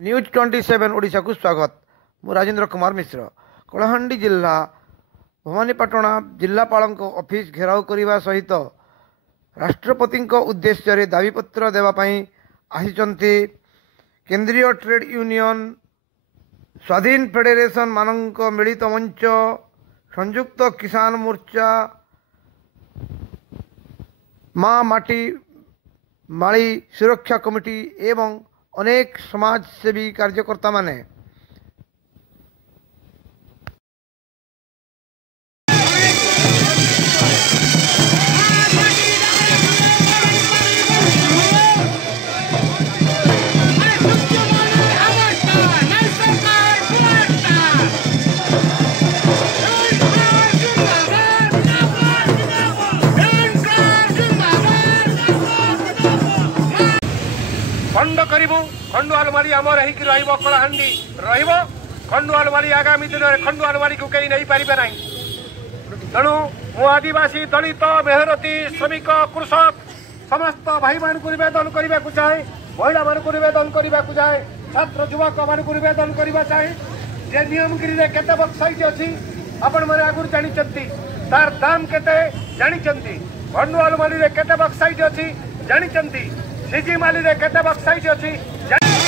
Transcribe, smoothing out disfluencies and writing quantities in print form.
News 27 Odisha को स्वागत। मु राजेंद्र कुमार मिश्र। कलाहांडी जिला भवानीपाटना जिलापाल ऑफिस घेराव करने सहित राष्ट्रपति उद्देश्य दाबीपत्र देवाई आसिचंती केंद्रीय ट्रेड यूनियन स्वाधीन फेडरेशन मानक मिलित मंच संयुक्त किसान मोर्चा माँ माटी माली सुरक्षा कमिटी एवं अनेक समाजसेवी कार्यकर्ता माने खंड करू खंडुआलमारी आम रही कलाहांडी खंडुआलमारी आगामी दिन में खंडुआलमारी को कहीं नहीं पारे ना। तेणु मु आदिवासी दलित मेहनती श्रमिक कृषक समस्त भाई मान को निवेदन करने को चाहे, महिला मान को निवेदन करने को चाहे, छात्र युवक मान को निवेदन करने चाहे जे नियमगिरी में केते बक्साइट अच्छी आपण मैंने आगुरी जानी तार दाम केते जानी खंडुआलमारी में केते बक्साइट अच्छी जानी सीजी माली रे केते बक्साइट अच्छी।